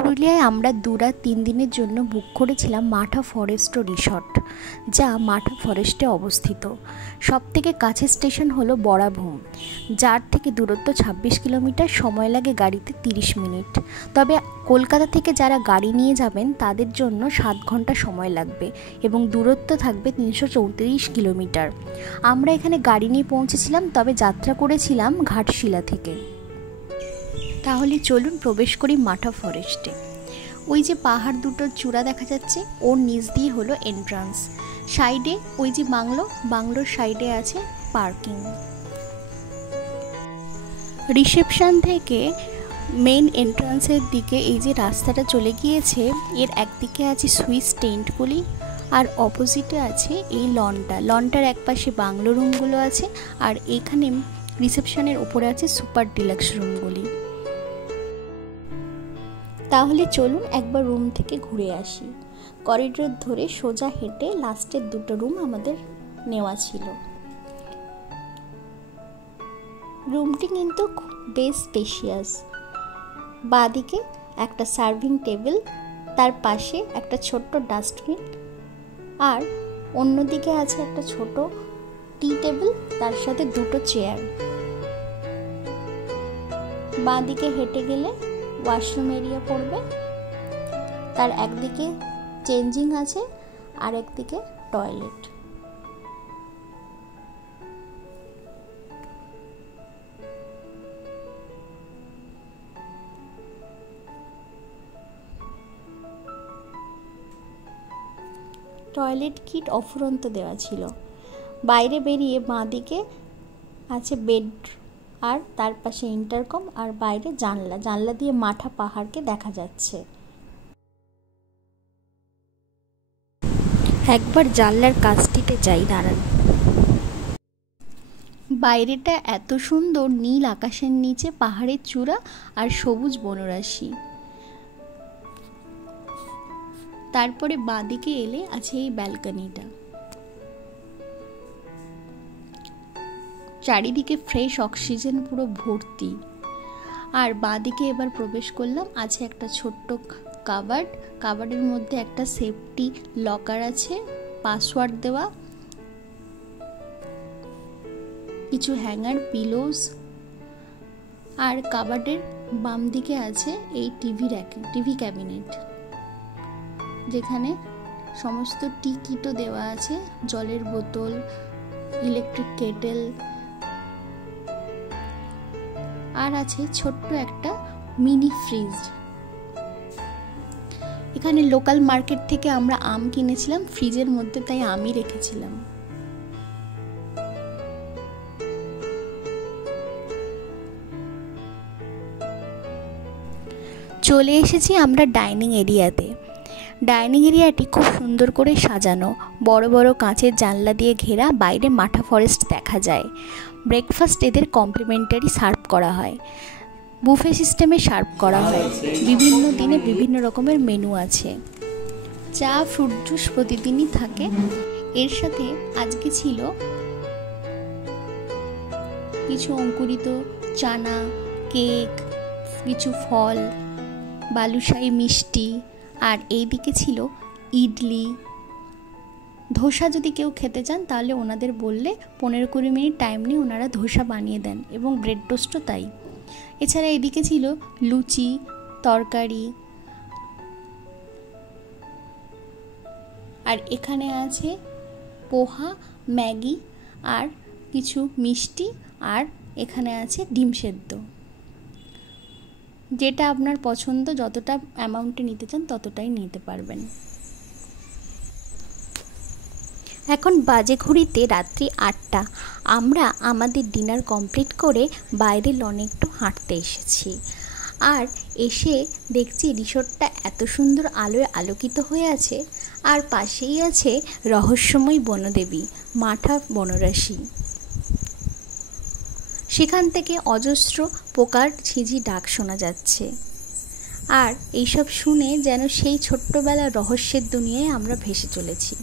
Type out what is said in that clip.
পুরুলিয়ায় আমরা 2-3 দিনের জন্য বুক করেছিলাম মাঠা ফরেস্ট রিসর্ট, যা মাঠা ফরেস্টে অবস্থিত। সবথেকে কাছের স্টেশন হলো বরাভূম, যার থেকে দূরত্ব 26 কিলোমিটার, সময় লাগে গাড়িতে 30 মিনিট। তবে কলকাতা থেকে যারা গাড়ি নিয়ে যাবেন তাদের জন্য 7 ঘন্টা সময় লাগবে এবং দূরত্ব থাকবে 334 কিলোমিটার। আমরা এখানে গাড়ি নিয়ে পৌঁছেছিলাম, তবে যাত্রা করেছিলাম ঘাটশিলা থেকে। তাহলে চলুন প্রবেশ করি মাঠা ফরেস্টে। ওই যে পাহাড় দুটোর চূড়া দেখা যাচ্ছে, ওর নিচ দিয়ে হলো এন্ট্রান্স। সাইডে ওই যে বাংলোর সাইডে আছে পার্কিং। রিসেপশন থেকে মেইন এন্ট্রান্সের দিকে এই যে রাস্তাটা চলে গিয়েছে, এর একদিকে আছে সুইস টেন্টগুলি আর অপোজিটে আছে এই লনটার একপাশে বাংলো রুমগুলো আছে, আর এখানে রিসেপশনের উপরে আছে সুপার ডিলাক্স রুমগুলি। তাহলে চলুন একবার রুম থেকে ঘুরে আসি। করিডোর ধরে সোজা হেঁটে লাস্টের দুটো রুম আমাদের নেওয়া ছিল। রুমটি কিন্তু বেশ স্পেশিয়াস। বাঁদিকে একটা সার্ভিং টেবিল, তার পাশে একটা ছোট্ট ডাস্টবিন, আর অন্যদিকে আছে একটা ছোট টি টেবিল, তার সাথে দুটো চেয়ার। বাঁদিকে হেঁটে গেলে ওয়াশরুম এরিয়া পড়বে, তার একদিকে চেঞ্জিং আছে আর একদিকে টয়লেট। টয়লেট কিট অফুরন্ত দেওয়া ছিল। বাইরে বেরিয়ে বাঁদিকে আছে বেড, আর তার পাশে ইন্টারকম, আর বাইরে জানলা দিয়ে মাঠা পাহাড়কে দেখা যাচ্ছে। একবার জানলার কাছটিতে যাই, দাঁড়ান। বাইরেটা এত সুন্দর, নীল আকাশের নিচে পাহাড়ের চূড়া আর সবুজ বনরাশি। তারপরে বাঁদিকে এলে আছে এই ব্যালকনিটা। চারিদিকে ফ্রেশ অক্সিজেন পুরো ভর্তি। আর বাঁদিকে এবার প্রবেশ করলাম, আছে একটা ছোট্ট কাবার্ডের মধ্যে একটা সেফটি লকার আছে, পাসওয়ার্ড দেওয়া, কিছু হ্যাঙ্গার, পিলোস। আর কাবার্ডের বাম দিকে আছে এই টিভি ক্যাবিনেট, যেখানে সমস্ত টি কিটও দেওয়া আছে, জলের বোতল, ইলেকট্রিক কেটেল, আর আছে ছোট্ট একটা মিনি ফ্রিজ। এখানে লোকাল মার্কেট থেকে আমরা আম কিনেছিলাম ফ্রিজের মধ্যে, তাই আমই রেখেছিলাম। চলে এসেছি আমরা ডাইনিং এরিয়াতে। ডাইনিং এরিয়াটি খুব সুন্দর করে সাজানো, বড় বড় কাঁচের জানলা দিয়ে ঘেরা, বাইরে মাঠা ফরেস্ট দেখা যায়। ব্রেকফাস্ট এদের কমপ্লিমেন্টারি সার্ভ করা হয়, বুফে সিস্টেমে সার্ভ করা হয়। বিভিন্ন দিনে বিভিন্ন রকমের মেনু আছে। চা, ফ্রুট জুস প্রতিদিনই থাকে। এর সাথে আজকে ছিল কিছু অঙ্কুরিত চানা, কেক, কিছু ফল, বালুশাহী মিষ্টি, আর এইদিকে ছিল ইডলি, ধোসা। যদি কেউ খেতে চান তাহলে ওনাদের বললে 15-20 মিনিট টাইম নিয়ে ওনারা ধোসা বানিয়ে দেন, এবং ব্রেড টোস্টও তাই। এছাড়া এদিকে ছিল লুচি, তরকারি, আর এখানে আছে পোহা, ম্যাগি, আর কিছু মিষ্টি, আর এখানে আছে ডিম সেদ্ধ। যেটা আপনার পছন্দ, যতটা অ্যামাউন্টে নিতে চান ততটাই নিতে পারবেন। এখন বাজে ঘড়িতে রাত্রি 8টা। আমরা আমাদের ডিনার কমপ্লিট করে বাইরে লনে একটু হাঁটতে এসেছি। আর এসে দেখছি রিসোর্টটা এত সুন্দর আলোয় আলোকিত হয়ে আছে, আর পাশেই আছে রহস্যময় বনদেবী মাঠা বনরাশি। সেখান থেকে অজস্র পোকার ঝিঝি ডাক শোনা যাচ্ছে। আর এইসব শুনে যেন সেই ছোট্টবেলার রহস্যের দুনিয়ায় আমরা ভেসে চলেছি।